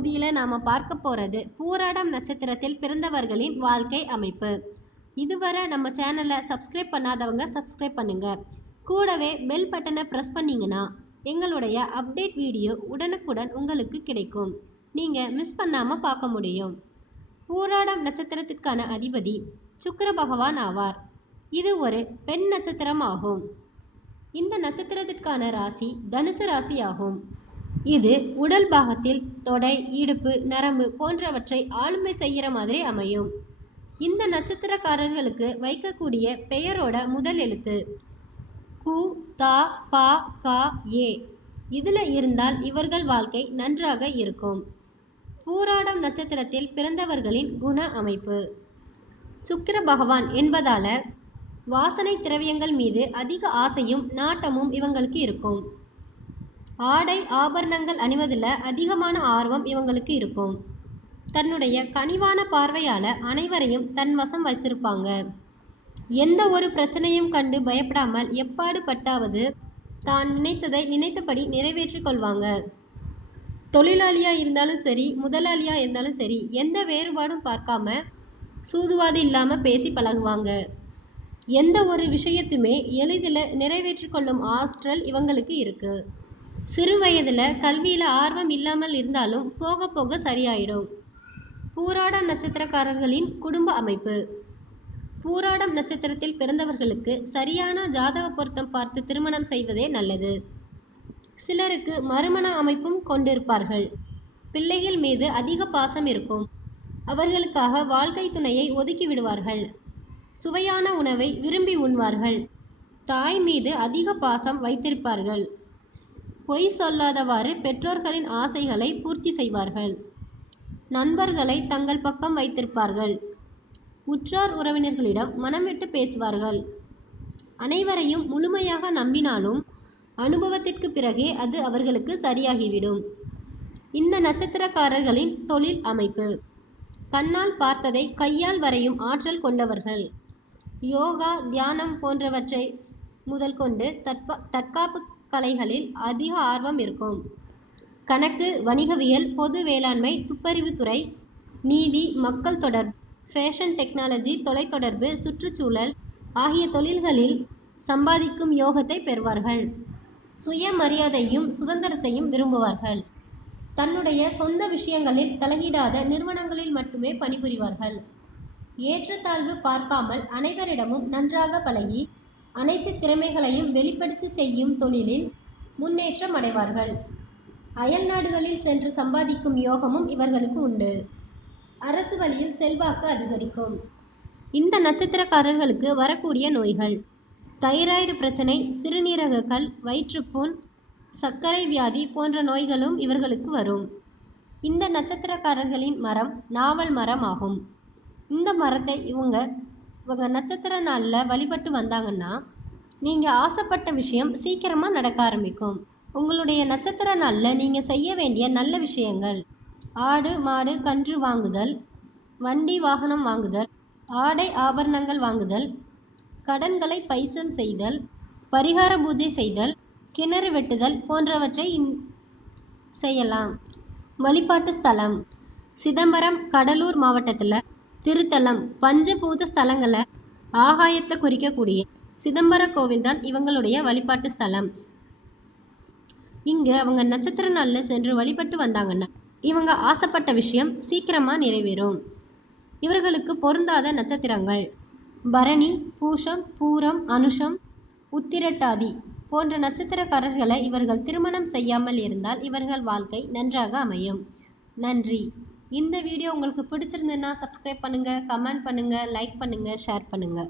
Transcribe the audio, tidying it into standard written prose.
பகுதியில் நாம் பார்க்க போகிறது பூராடம் நட்சத்திரத்தில் பிறந்தவர்களின் வாழ்க்கை அமைப்பு. இதுவரை நம்ம சேனலை சப்ஸ்கிரைப் பண்ணாதவங்க சப்ஸ்கிரைப் பண்ணுங்க. கூடவே பெல் பட்டனை ப்ரெஸ் பண்ணிங்கன்னா எங்களுடைய அப்டேட் வீடியோ உடனுக்குடன் உங்களுக்கு கிடைக்கும். நீங்கள் மிஸ் பண்ணாமல் பார்க்க முடியும். பூராடம் நட்சத்திரத்திற்கான அதிபதி சுக்கிர பகவான் ஆவார். இது ஒரு பெண் நட்சத்திரம் ஆகும். இந்த நட்சத்திரத்திற்கான ராசி தனுசு ராசி ஆகும். இது உடல் பாகத்தில் தொடை, இடுப்பு, நரம்பு போன்றவற்றை ஆளுமை செய்கிற மாதிரி அமையும். இந்த நட்சத்திரக்காரர்களுக்கு வைக்கக்கூடிய பெயரோட முதல் எழுத்து கு, த, ப, க, ஏ. இதில் இருந்தால் இவர்கள் வாழ்க்கை நன்றாக இருக்கும். பூராடம் நட்சத்திரத்தில் பிறந்தவர்களின் குண அமைப்பு. சுக்கிர பகவான் என்பதால வாசனை திரவியங்கள் மீது அதிக ஆசையும் நாட்டமும் இவங்களுக்கு இருக்கும். ஆடை ஆபரணங்கள் அணிவதில் அதிகமான ஆர்வம் இவங்களுக்கு இருக்கும். தன்னுடைய கனிவான பார்வையால் அனைவரையும் தன் வசம் வச்சிருப்பாங்க. எந்த ஒரு பிரச்சனையும் கண்டு பயப்படாமல் எப்பாடு பட்டாவது தான் நினைத்ததை நினைத்தபடி நிறைவேற்றிக் கொள்வாங்க. தொழிலாளியா இருந்தாலும் சரி, முதலாளியா இருந்தாலும் சரி, எந்த வேறுபாடும் பார்க்காம சூதுவாது இல்லாமல் பேசி பழகுவாங்க. எந்த ஒரு விஷயத்துமே எளிதில் நிறைவேற்றிக் கொள்ளும் ஆற்றல் இவங்களுக்கு இருக்கு. சிறு வயதில் கல்வியில் ஆர்வம் இல்லாமல் இருந்தாலும் போக போக சரியாயிடும். பூராடம் நட்சத்திரக்காரர்களின் குடும்ப அமைப்பு. பூராடம் நட்சத்திரத்தில் பிறந்தவர்களுக்கு சரியான ஜாதக பொருத்தம் பார்த்து திருமணம் செய்வதே நல்லது. சிலருக்கு மறுமண அமைப்பும் கொண்டிருப்பார்கள். பிள்ளைகள் மீது அதிக பாசம் இருக்கும். அவர்களுக்காக வாழ்க்கை துணையை ஒதுக்கி விடுவார்கள். சுவையான உணவை விரும்பி உண்பார்கள். தாய் மீது அதிக பாசம் வைத்திருப்பார்கள். பொய் சொல்லாதவாறு பெற்றோர்களின் ஆசைகளை பூர்த்தி செய்வார்கள். நண்பர்களை தங்கள் பக்கம் வைத்திருப்பார்கள். உற்றார் உறவினர்களிடம் மனம் விட்டு பேசுவார்கள். அனைவரையும் முழுமையாக நம்பினாலும் அனுபவத்திற்கு பிறகே அது அவர்களுக்கு சரியாகிவிடும். இந்த நட்சத்திரக்காரர்களின் தொழில் அமைப்பு. கண்ணால் பார்த்ததை கையால் வரையும் ஆற்றல் கொண்டவர்கள். யோகா, தியானம் போன்றவற்றை முதல் கொண்டு தற்காப்பு கலைகளில் அதிக ஆர்வம் இருக்கும். கணக்கு, வணிகவியல், பொது வேளாண்மை, துப்பறிவுத்துறை, நீதி, மக்கள் தொடர்பு, ஃபேஷன் டெக்னாலஜி, தொலைத்தொடர்பு, சுற்றுச்சூழல் ஆகிய தொழில்களில் சம்பாதிக்கும் யோகத்தை பெறுவார்கள். சுயமரியாதையும் சுதந்திரத்தையும் விரும்புவார்கள். தன்னுடைய சொந்த விஷயங்களில் தலையிடாத நிறுவனங்களில் மட்டுமே பணிபுரிவார்கள். ஏற்றத்தாழ்வு பார்க்காமல் அனைவரிடமும் நன்றாக பழகி அனைத்து திறமைகளையும் வெளிப்படுத்தி செய்யும் தொழிலில் முன்னேற்றம் அடைவார்கள். அயல் நாடுகளில் சென்று சம்பாதிக்கும் யோகமும் இவர்களுக்கு உண்டு. அரசு வழியில் செல்வாக்கு அதிகரிக்கும். இந்த நட்சத்திரக்காரர்களுக்கு வரக்கூடிய நோய்கள்: தைராய்டு பிரச்சனை, சிறுநீரகக்கல், வயிற்றுப்புண், சர்க்கரை வியாதி போன்ற நோய்களும் இவர்களுக்கு வரும். இந்த நட்சத்திரக்காரர்களின் மரம் நாவல் மரம் ஆகும். இந்த மரத்தை இவங்க நட்சத்திர நாளில் வழிபட்டு வந்தாங்கன்னா நீங்கள் ஆசைப்பட்ட விஷயம் சீக்கிரமாக நடக்க ஆரம்பிக்கும். உங்களுடைய நட்சத்திர நாளில் நீங்கள் செய்ய வேண்டிய நல்ல விஷயங்கள்: ஆடு, மாடு, கன்று வாங்குதல், வண்டி வாகனம் வாங்குதல், ஆடை ஆபரணங்கள் வாங்குதல், கடன்களை பைசல் செய்தல், பரிகார பூஜை செய்தல், கிணறு வெட்டுதல் போன்றவற்றை செய்யலாம். வழிபாட்டு ஸ்தலம்: சிதம்பரம், கடலூர் மாவட்டத்தில் திருத்தலம், பஞ்சபூத ஸ்தலங்களை ஆகாயத்தில் குறிக்கக்கூடிய சிதம்பர கோவில் தான் இவங்களுடைய வழிபாட்டு ஸ்தலம். இங்கே அவங்க நட்சத்திர நாளில் சென்று வழிபட்டு வந்தாங்கன்னா இவங்க ஆசைப்பட்ட விஷயம் சீக்கிரமாக நிறைவேறும். இவர்களுக்கு பொருந்தாத நட்சத்திரங்கள்: பரணி, பூஷம், பூரம், அனுஷம், உத்திரட்டாதி போன்ற நட்சத்திரக்காரர்களை இவர்கள் திருமணம் செய்யாமல் இருந்தால் இவர்கள் வாழ்க்கை நன்றாக அமையும். நன்றி. இந்த வீடியோ உங்களுக்கு பிடிச்சிருந்ததுன்னா சப்ஸ்கிரைப் பண்ணுங்கள், கமெண்ட் பண்ணுங்கள், லைக் பண்ணுங்கள், ஷேர் பண்ணுங்கள்.